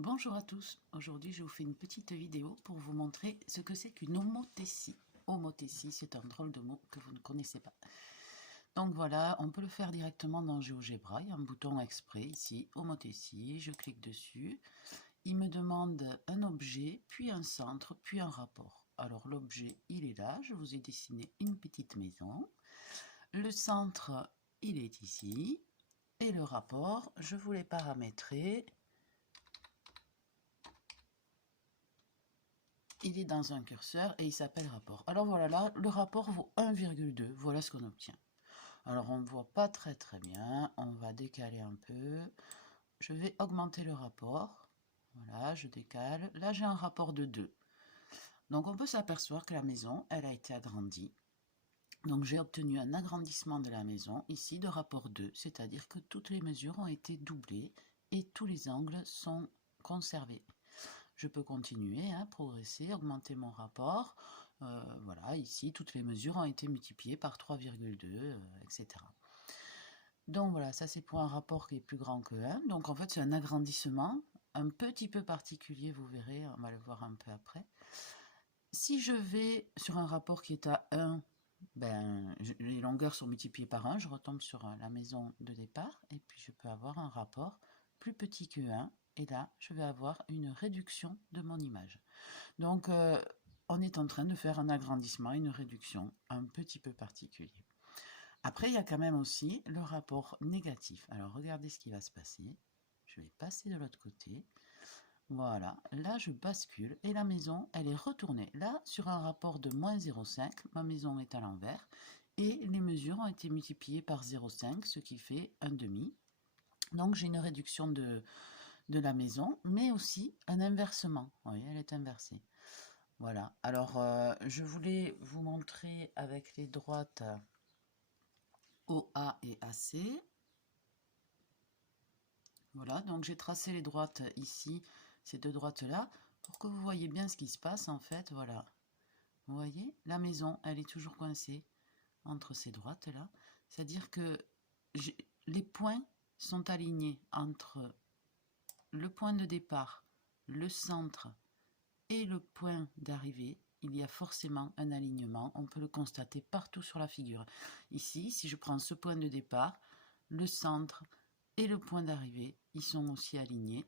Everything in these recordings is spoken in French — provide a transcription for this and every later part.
Bonjour à tous, aujourd'hui je vous fais une petite vidéo pour vous montrer ce que c'est qu'une homothétie. Homothétie, c'est un drôle de mot que vous ne connaissez pas. Donc voilà, on peut le faire directement dans GeoGebra, il y a un bouton exprès ici, homothétie, je clique dessus. Il me demande un objet, puis un centre, puis un rapport. Alors l'objet, il est là, je vous ai dessiné une petite maison. Le centre, il est ici. Et le rapport, je vous l'ai paramétré. Il est dans un curseur et il s'appelle rapport. Alors voilà, là, le rapport vaut 1,2. Voilà ce qu'on obtient. Alors on ne voit pas très bien. On va décaler un peu. Je vais augmenter le rapport. Voilà, je décale. Là, j'ai un rapport de 2. Donc on peut s'apercevoir que la maison, elle a été agrandie. Donc j'ai obtenu un agrandissement de la maison, ici de rapport 2, c'est-à-dire que toutes les mesures ont été doublées et tous les angles sont conservés. Je peux continuer, progresser, augmenter mon rapport. Voilà, ici, toutes les mesures ont été multipliées par 3,2, etc. Donc voilà, ça c'est pour un rapport qui est plus grand que 1. Donc en fait, c'est un agrandissement, un petit peu particulier, vous verrez, on va le voir un peu après. Si je vais sur un rapport qui est à 1, les longueurs sont multipliées par 1, je retombe sur la maison de départ, et puis je peux avoir un rapport plus petit que 1, et là, je vais avoir une réduction de mon image. Donc, on est en train de faire un agrandissement, une réduction un petit peu particulier. Après, il y a quand même aussi le rapport négatif. Alors, regardez ce qui va se passer. Je vais passer de l'autre côté. Voilà, là je bascule et la maison, elle est retournée. Là, sur un rapport de moins 0,5, ma maison est à l'envers et les mesures ont été multipliées par 0,5, ce qui fait un demi. Donc j'ai une réduction de la maison, mais aussi un inversement. Vous voyez, elle est inversée. Voilà, alors je voulais vous montrer avec les droites OA et AC. Voilà, donc j'ai tracé les droites ici, ces deux droites-là, pour que vous voyez bien ce qui se passe en fait, voilà. Vous voyez, la maison, elle est toujours coincée entre ces droites-là. C'est-à-dire que les points sont alignés entre le point de départ, le centre et le point d'arrivée. Il y a forcément un alignement, on peut le constater partout sur la figure. Ici, si je prends ce point de départ, le centre et le point d'arrivée, ils sont aussi alignés.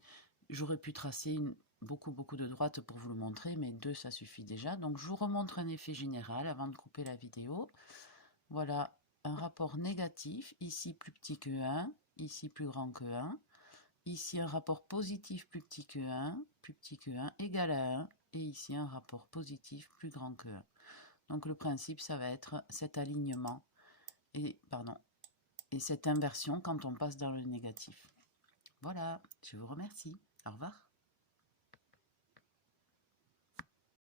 J'aurais pu tracer beaucoup de droites pour vous le montrer, mais 2 ça suffit déjà. Donc je vous remontre un effet général avant de couper la vidéo. Voilà un rapport négatif, ici plus petit que 1, ici plus grand que 1. Ici un rapport positif plus petit que 1, égal à 1. Et ici un rapport positif plus grand que 1. Donc le principe, ça va être cet alignement et cette inversion quand on passe dans le négatif. Voilà, je vous remercie. Au revoir.